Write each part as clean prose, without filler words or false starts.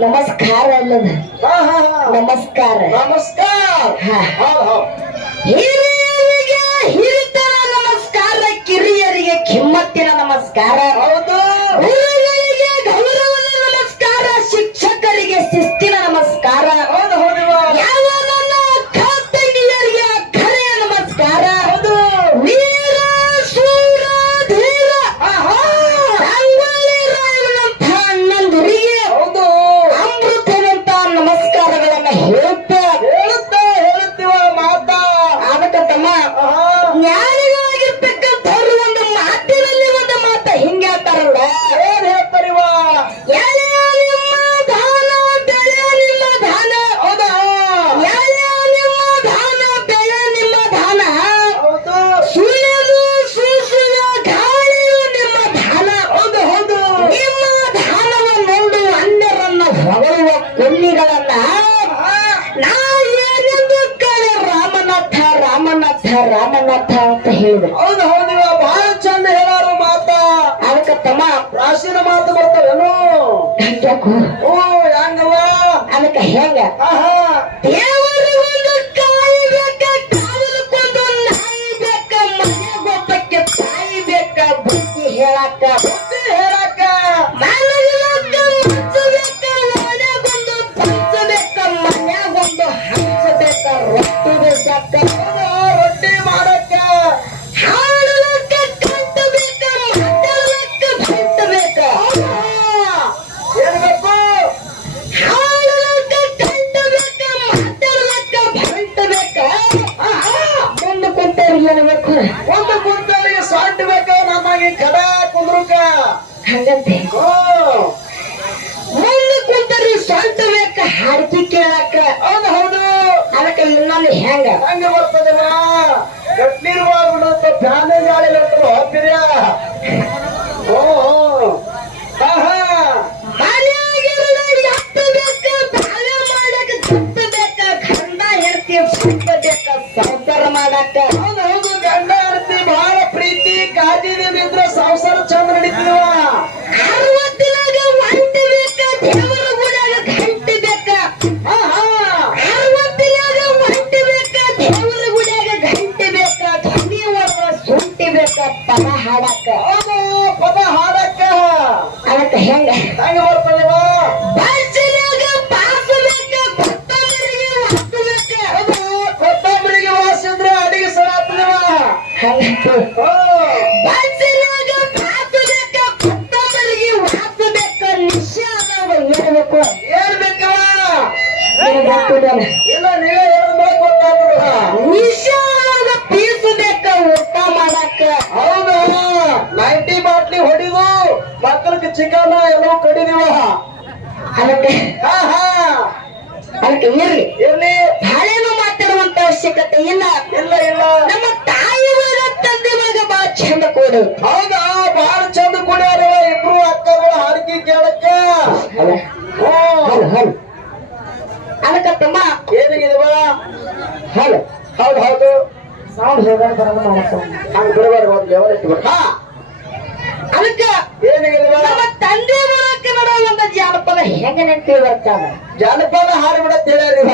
नमस्कार नमस्कार नमस्कार ಹಿರಿತರ ನಮಸ್ಕಾರ ಕಿರಿಯರಿಗೆ ಕಿಮ್ಮತ್ತಿನ ನಮಸ್ಕಾರ ಗುರುಗಳಿಗೆ ಗೌರವದ ನಮಸ್ಕಾರ ಶಿಕ್ಷಕರಿಗೆ ಶಿಸ್ತಿನ ನಮಸ್ಕಾರ ಯಾವ ನನ್ನ ಅಕ್ಕ ತಂಗಿಯರಿಗೆ ಅಕ್ಕರೆಯ ನಮಸ್ಕಾರ ವೀರ ಶೂರ ಧೀರ ಸಂಗೊಳ್ಳಿ ರಾಯಣ್ಣನಂಥ ಅಣ್ಣಂದಿರಿಗೆ ಅಮೃತವಂತ ನಮಸ್ಕಾರಗಳನ್ನ ಹೇಳುತ್ತೀವ ಮಾತಾ ಅದಕ್ಕೆ ತಮ್ಮ ಜ್ಞಾನಿಗಳಾಗಿರ್ತಕ್ಕಂಥವ್ರು ಒಂದು ಮಾತಿನಲ್ಲಿ ಒಂದು ಮಾತ ಹಿಂಗೆ ಹೇಳ್ತಾರಲ್ಲ, ಏನ್ ಹೇಳ್ತಾರಿವ? ಎಳೆ ನಿಮ್ಮ ದಾನ ಬೆಳೆ ನಿಮ್ಮ ದಾನ, ಹೌದಾ? ಎಳೆ ನಿಮ್ಮ ದಾನ ಬೆಳೆ ನಿಮ್ಮ ದಾನ, ಹೌದು ಸುಳಿದು ಸೂಸುವ ಗಾಳಿಯು ನಿಮ್ಮ ದಾನ. ಹೌದು ಹೌದು. ನಿಮ್ಮ ದಾನವ ನೋಡು ಅನ್ಯರನ್ನ ಹೊಗಳುವ ಕೊಲ್ಲಿಗಳನ್ನ ನಾ ಏನೆಂದು ಕಳೆ ರಾಮನಾಥ ರಾಮನಾಥ ರಾಮನಾಥ ಅಂತ ಹೇಳಿದ್ರು. ಹೌದು ಹೌದಿವ, ಬಹಳ ಚಂದ ಹೇಳಾರು ಮಾತಾ. ಅದಕ್ಕೆ ತಮ್ಮ ಪ್ರಾಚೀನ ಮಾತು ಬರ್ತಾವೇನು? ಯಾಕೋ ಓ ಹೆಂಗವ? ಅದಕ್ಕೆ ಹೆಂಗ ದೇವರಿಗೊಂದು ಕಾಯಿ ಬೇಕ, ಕಾವಲಕ್ಕೊಂದು ನಾಯಿ ಬೇಕ, ಮನೆಗೊಬ್ಬಕ್ಕೆ ತಾಯಿ ಬೇಕ, ಬುದ್ಧಿ ಹೇಳಕ್ಕ ಮನೆಗೊಬ್ಬ ಮಂಚ ಬೇಕ, ಮನೆಗೊಂದು ಪಂಚ ಬೇಕ, ಮನ್ಯಾಗೊಂದು ಹಂಚ ಬೇಕ, ರೊಟ್ಟಿ ಬೇಕ, ರೊಟ್ಟಿ ಮಾಡಕ್ಕ ಹಾಡಲಕ್ಕ ಕಂಠ ಬೇಕ, ಮಾತಾಡಲಕ್ಕ ಬಂಟ ಬೇಕ, ಏನ್ ಬೇಕು? ಹಾಡಲಕ್ಕ ಕಂಠ ಬೇಕ, ಮಾತಾಡಲಕ್ಕ ಬಂಟ ಬೇಕ. ಮುಂದೆ ಕುಂತವ್ರಿಗೆ ಏನು ಬೇಕು? ಒಂದು ಕುಂತಳಿಗೆ ಸಾಂಟ್ ಬೇಕು, ನಮಗೆ ಕಡ ಕುಂದ್ರುಕ. ಹಂಗಂತೆ ಓ ಮುಂದೆ ಕುಂತವ್ರಿಗೆ ಸ್ವಂತ ಬೇಕ, ಹಾಡ್ಕಿ ಕೇಳಕ್ಕ. ಹೌದು ಹೌದು. ಅದಕ್ಕೆ ಇನ್ನೊಂದು ಹೆಂಗ ಹಂಗ ಬರ್ತದಲ್ಲ, ಗಟ್ಲಿರುವಾಗ ಫ್ಯಾನ್ ಗಾಳಿ ಹೋಗ್ತೀರ್ಯ. ಓ ಮನೆಯಾಗಿರಲು ಎತ್ತ ಬೇಕ, ಬಾಳೆ ಮಾಡಕ ಜಪ್ಪ ಬೇಕ, ಗಂಡ ಹೆಂಡತಿ ಸುತ್ತ ಬೇಕ, ಸಂಸಾರ ಮಾಡಕ್ಕ. ಹೌದು ಹೌದು. ಗಂಡ ಹೆಂಡತಿ ಬಹಳ ಪ್ರೀತಿ ಕಾಳಜಿನಿಂದ ಸಂಸಾರ ಚಂದ ನಡೀತಿವ. ಅರವತ್ತಿನಾಗ ಒಂಟಿ ಬೇಕ, ದೇವರ ಗುಡಿಯಾಗ ಗಂಟಿ ಬೇಕ. ಅರವತ್ತಿನಾಗ ಒಂಟಿ ಬೇಕ, ದೇವರ ಗುಡಿಯಾಗ ಗಂಟಿ ಬೇಕ, ಧ್ವನಿ ಒಳಗ ಸುಂಟಿ ಬೇಕ, ಪದ ಹಾಡಕ್ಕ. ಹೌದು, ಪದ ಹಾಡಕ್ಕ ಮಕ್ಕಳಿಗೆ ಚಿಕನ್ ಎಲ್ಲವೂ ಕಡಿದೀವ. ಅದಕ್ಕೆ ಅದಕ್ಕೆ ಇರ್ಲಿ ಇರ್ಲಿ, ಹಳೇನು ಮಾತಾಡುವಂತ ಅವಶ್ಯಕತೆ ಇಲ್ಲ. ಇಲ್ಲ ಇಲ್ಲ. ನಮ್ಮ ತಾಯಿ ಒಳಗ ತಂದೆ ಒಳಗ ಬಹಳ ಚಂದ ಕೊಡು. ಹೌದಾ, ಬಹಳ ಚಂದ ಕುಡಿಯಾರ ಇಬ್ರು ಅಕ್ಕಗಳು ಹಾಡಿಕೆ ಕೇಳಕ್ಕ. ಅದಕ್ಕ ತಮ್ಮ ಏನಿಗಿದವ? ಹಲೋ ಹೌದು ಹೌದು, ಸೌಂಡ್ ಹೋಗೋದು ಬರೋದು ಮಾಡಕ್ಕ ಹಂಗ ಬಿಡಬಾರ್ದು, ಒಂದು ಲೆವೆಲ್ ಇಟ್ಬಿಡ. ಅದಕ್ಕ ಏನಿಗಿದವ? ನಮ್ಮ ತಂದೆ ಒಳಗ ನೋಡೋ ಒಂದು ಜಾನಪದ ಹೆಂಗ ನೆನಪಿ ಬರ್ತಾವ. ಜಾನಪದ ಹಾಡಿ ಬಿಡತ್ ಹೇಳ್ಯಾರಿವ.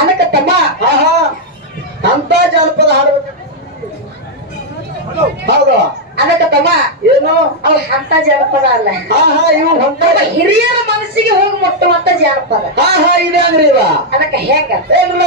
ಅದಕ್ಕ ತಮ್ಮ ಅಂತ ಜಾನಪದ ಹಾಡ್ಬೇಕು. ಹೌದು, ಅದಕ್ಕ ತಮ್ಮ ಏನು ಅವ್ ಅಂತ ಜಾನಪದ ಅಲ್ಲ. ಇವು ಹೊಂಟ ಹಿರಿಯರ ಮನಸ್ಸಿಗೆ ಹೋಗಿ ಮುಟ್ಟುವಂತ ಜಾನಪದ. ಇದೆ ಅಂದ್ರಿ ಇವ. ಅದಕ್ಕ ಹೆಂಗ ಏನ್ರ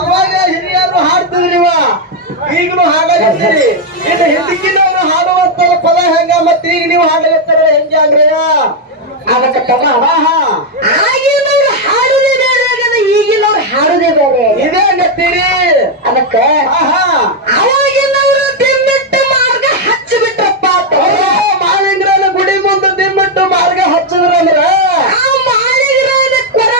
ಅವಾಗ ಹಿರಿಯರು ಹಾಡ್ತಿದ್ರಿವ, ಈಗಲೂ ಹಾಡಾಗಿದ್ದೀರಿ. ಇನ್ನು ಹಿಂದಕ್ಕಿನವ್ರು ಹಾಡುವಂತ ಪದ ಹೆಂಗ, ಮತ್ತೆ ಈಗ ನೀವು ಹಾಡಲಿರ್ತಾರ ಹೆಂಗೆ ಆಗ್ರಯ್ಯ? ಅದಕ್ಕ ತಮ್ಮ ಆಗಿನವ್ರು ಹಾಡುದೇ ಬೇರೆ ಆಗದ, ಈಗಿನವ್ರು ಹಾಡುದೇ ಬೇರೆ. ಇದೇ ಗತ್ತೀರಿ. ಅದಕ್ಕ ಅವಾಗಿನವ್ರು ದಿಮ್ಮಿಟ್ಟು ಮಾರ್ಗ ಹಚ್ಚಿ ಬಿಟ್ರಪ್ಪ. ಮಾಲಿಂಗ್ರನ ಗುಡಿ ಮುಂದೆ ದಿಮ್ಮಿಟ್ಟು ಮಾರ್ಗ ಹಚ್ಚದ್ರಂದ್ರ ಆ ಮಾಲಿಂಗ್ರನ ಕೊರ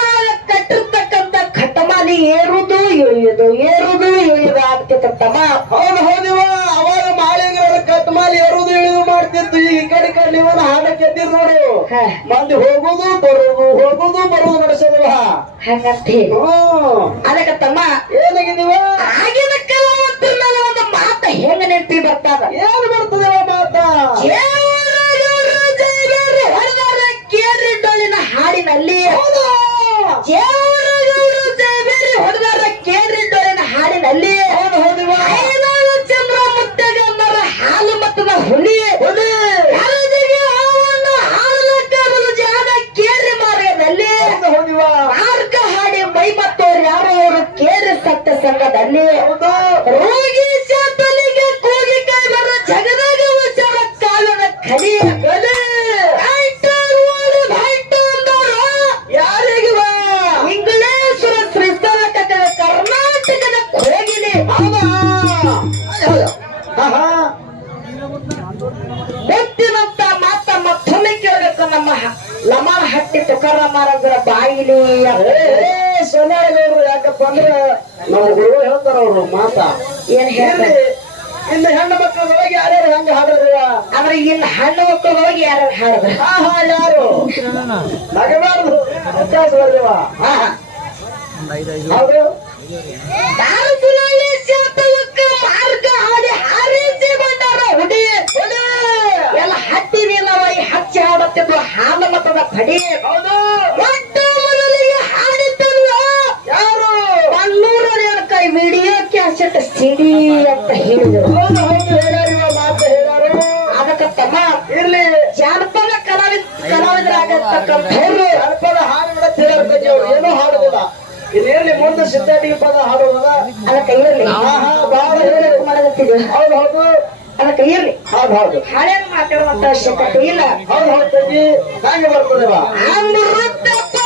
ಕಟ್ಟಿರ್ತಕ್ಕಂತ ಕಟ್ಟಮಾಲಿ ಏರುದು ಇಳಿಯುದು ಏರುದು ಇಳಿಯುದು ಆಗ್ತಿತ್ತಮ್ಮ. ಹೌದು ಹೌದಿವ. ಅವಾಗ ಮಾಳಿಂಗ್ರನ ಕಟ್ಮಾಲಿ ಏರುದು ಇಳಿದು ಮಾಡ್ತಿತ್ತು. ಈಗ ಈ ಕಡೆ ನೀವು ಹಾಡಕ್ಕೆ ಎದ್ದಿರ್ ನೋಡು, ಮಂದಿ ಹೋಗುದು ಬರುದು ನಡೆಸೋದಿವ. ಹಂಗಂತ ಅದಕ್ಕ ತಮ್ಮ ಏನಾಗಿದೀವ? ಆಗಿನ ಕಲಾವಂತರ ಮೇಲೆ ಒಂದು ಮಾತ ಹೆಂಗ ನೆನಪಿ ಬರ್ತಾವ. ಏನ್ ಬರ್ತದೇವ ಮಾತ? ಹೊಡೆದಾರ ಕೇಳ್ರಿ ಡೊಳ್ಳಿನ ಹಾಡಿನಲ್ಲಿ. ಹೊಡೆದಾರ ಕೇಳ್ರಿ ಡೊಳ್ಳಿನ ಹಾಡಿನಲ್ಲಿ. ಐದಾರು ಚಂದ್ರ ಮುತ್ತಗನ್ನರ ಹಾಲು ಮತ್ತದ ಹುಲಿ ಜಾಗ ಕೇಳ್ರಿ ಮಾರ್ಗದಲ್ಲಿ. ಮಾರ್ಗ ಹಾಡಿ ಮೈ ಮತ್ತವ್ರು ಯಾರೋ ಅವರು ಕೇರಿ ಸತ್ತ ಸಂಘದಲ್ಲಿ. ರೋಗಿ ಶಾತಲಿಗೆ ಕೂಗಿ ಕೈ ಬರ ಜಗದಾಗ ವಿಚಾರ ಕಾಲನ ಕಲಿಯ ಕಲೆ ಯಾರಿಗಿವ ಇಂಗ್ಲೇಶ್ವರ ಶ್ರೀಸ್ಥಾನ ಕರ್ನಾಟಕದ ಹೋಗಿಲಿ. ಮುತ್ತಿನಂತ ಮಾತ ಮತ್ತೊಮ್ಮೆ ಕೇಳಬೇಕು. ನಮ್ಮ ಲಮಾರ ಹಟ್ಟಿ ತುಕಾರಾಮರ ಬಾಯಿಲಿ ಸೋನಾಳಿಗೌರು. ಯಾಕಪ್ಪ ಅಂದ್ರೆ ನಮ್ಮ ಗುರು ಹೇಳ್ತಾರ ಅವ್ರು ಮಾತ. ಏನ್ ಹೇಳ್ತಾರೆ ಇನ್ನು ಹೆಣ್ಣು ಮಕ್ಕಳು ಹೋಗಿ ಯಾರ್ಯಾರು ಹಂಗ ಹಾಡ್ರಿವ? ಅಂದ್ರೆ ಇನ್ನು ಹಣ್ಣು ಮಕ್ಕಳು ಹೋಗಿ ಯಾರು ಹಾಡಿದ್ರು? ಯಾರು ನಗಬಾರ್ದು, ವ್ಯತ್ಯಾಸ ಬರ್ಲಿವ. ಹೌದು, ಮಾರ್ಗ ಹಾಡಿ ಹಾರಿಸಿ ಬಂದಾರ ಹುಡಿ ಎಲ್ಲ ಹಟ್ಟಿ ನೀಲವಾಯಿ ಹಚ್ಚಿ ಹಾಡುತ್ತಿದ್ರು ಹಾಲು ಮತದ ಪಡಿ. ಹೌದು, ಒಟ್ಟ ಮೊದಲಿಗೆ ಹಾಡಿದ್ದಲ್ಲ ಯಾರು? ಬನ್ನೂರ ಕೈ ವಿಡಿಯೋ ಕ್ಯಾಸೆಟ್ ಸಿಡಿ ಅಂತ ಹೇಳಿದ್ರು. ಹೌದು ಹೌದು, ಹೇಳ್ಯಾರಿವ ಮಾತು ಹೇಳ್ಯಾರು. ಅದಕ್ಕ ತಮ್ಮ ಇರ್ಲಿ, ಜಾನಪದ ಕಲಾವಿದರಾಗತಕ್ಕಂಥವ್ರು ಜನಪದ ಹಾಡು ಬಿಡ ತಿಳರ್ಬೇಕು. ಅವ್ರು ಏನೂ ಹಾಡುದಿಲ್ಲ. ಇನ್ನೇರ್ಲಿ ಮುಂದೆ ಸಿದ್ಧಾಟಿಗೆ ಪದ ಹಾಡುವುದ. ಅದಕ್ಕ ಇರ್ಲಿ ಬಹಳ ಹೇಳಿ ಮಾಡಗತ್ತಿದ್ರು. ಹೌದು ಹೌದು, ಅದಕ್ಕ ಇರ್ಲಿ ಹೌದು ಹೌದು, ಹಳೇದು ಮಾತಾಡುವಂತ ಅವಶ್ಯಕತೆ ಇಲ್ಲ. ಹೌದು ಹೌದು ತಂಗಿ, ಹಾಗೆ ಬರ್ತದೇವ. ಅಮೃತಪ್ಪ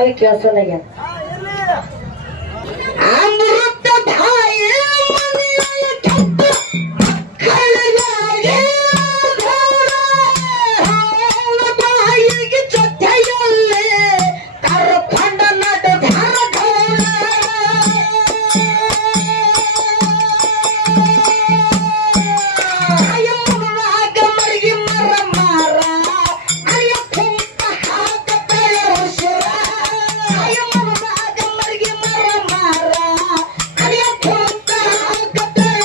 ನನಗೆ ಕೆಲಸನಾಗ ಅಮೃತ ಭಾಯ ಮನೆಯ ಕೆಟ್ಟ ಕಳ್ಳಗೆ ಬಾಯಿಗೆ ಜೊತೆಯಲ್ಲೇ ಕರ್ಕೊಂಡ ನಡೆದಾರ ಮರಿಗೆ ಮರ ಮಾರ ಅಯ್ಯ ಕುಂತ ಹಾಕತ್ತಾರ ಮರಿಗೆ ಮರ ಮಾರ ಅಯ್ಯ ಕುಂತ ಹಾಕತ್ತಾರ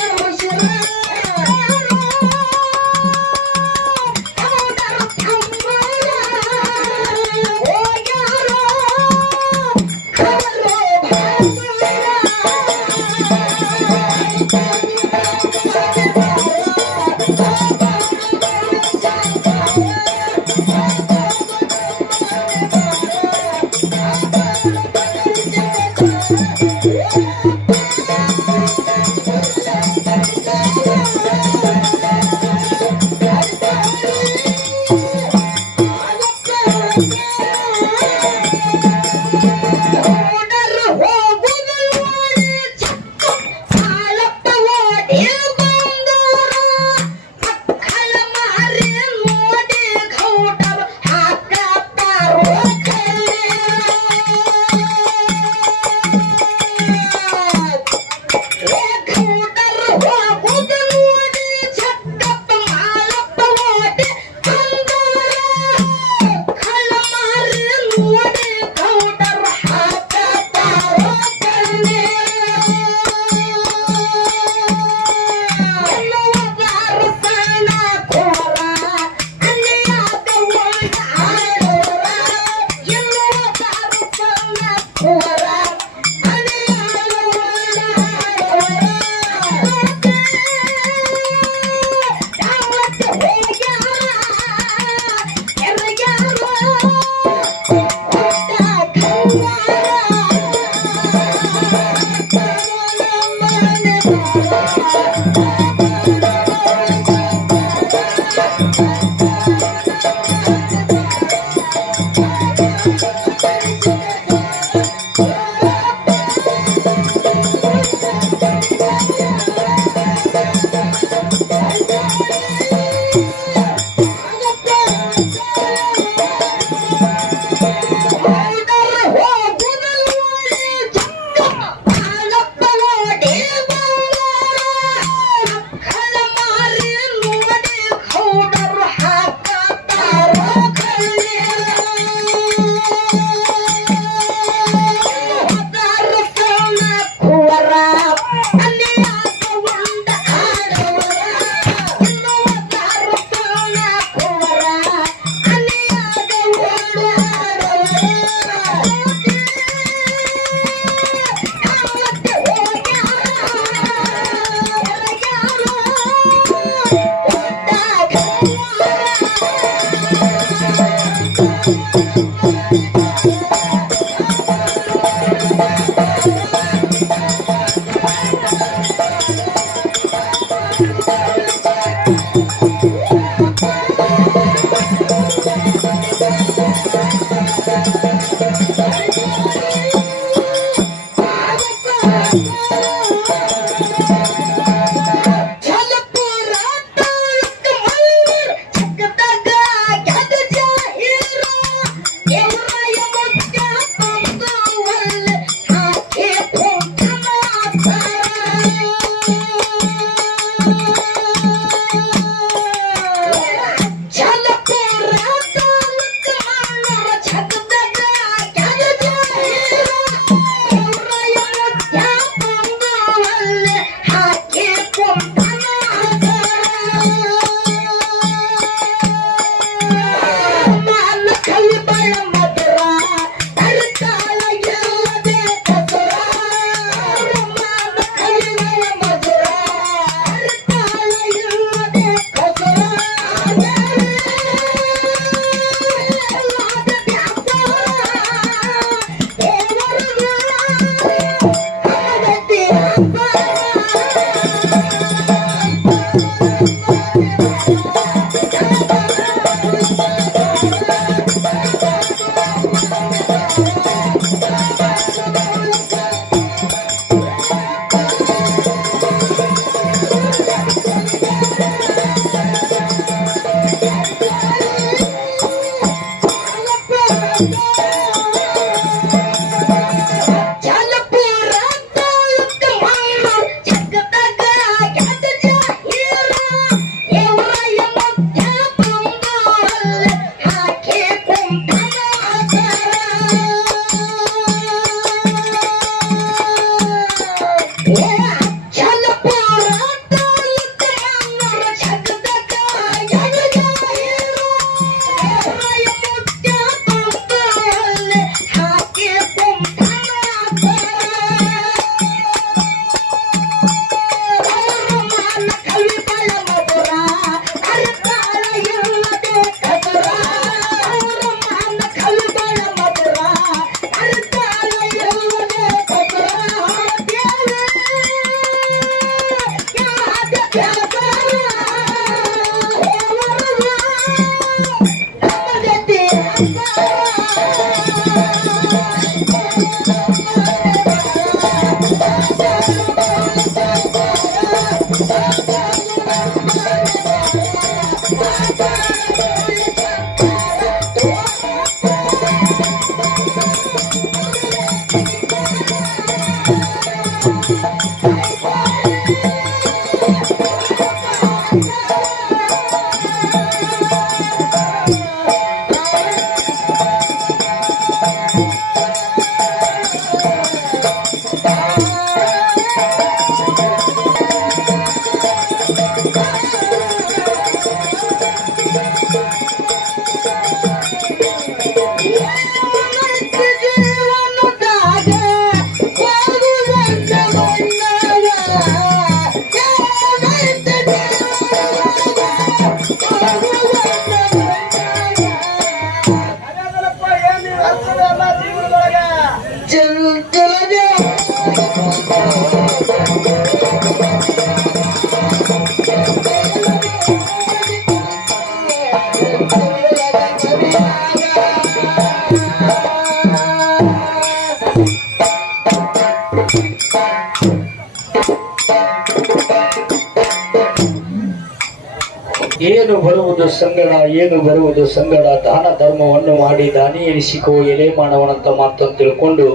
ಏನು ಬರುವುದು ಸಂಗಡ, ಏನು ಬರುವುದು ಸಂಗಡ, ದಾನ ಧರ್ಮವನ್ನು ಮಾಡಿ ದಾನಿ ಎನಿಸಿಕೋ ಎಲೆ ಮಾನವನಂತ ಮಾತನ್ನು ತಿಳ್ಕೊಂಡು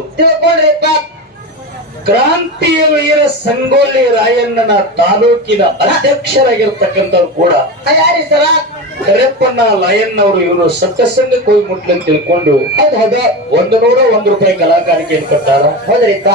ಕ್ರಾಂತಿಯ ವೀರ ಸಂಗೊಳ್ಳಿ ರಾಯಣ್ಣನ ತಾಲೂಕಿನ ಅಧ್ಯಕ್ಷರಾಗಿರ್ತಕ್ಕಂಥವ್ರು ಕೂಡ ಯಾರಿ ಸರ ಕರೆಪ್ಪಣ್ಣ ಲಾಯಣ್ಣ ಅವರು ಇವರು ಸತ್ಯಸಂಗಕ್ಕೆ ಹೋಗಿ ಮುಟ್ಲಂತ ತಿಳ್ಕೊಂಡು ಹೌದು ₹100 ₹1 ಕಲಾಕಾರಿಕೆಯನ್ನು ಕೊಟ್ಟಾರ. ಹೌದ್ರಿಪ್ಪ.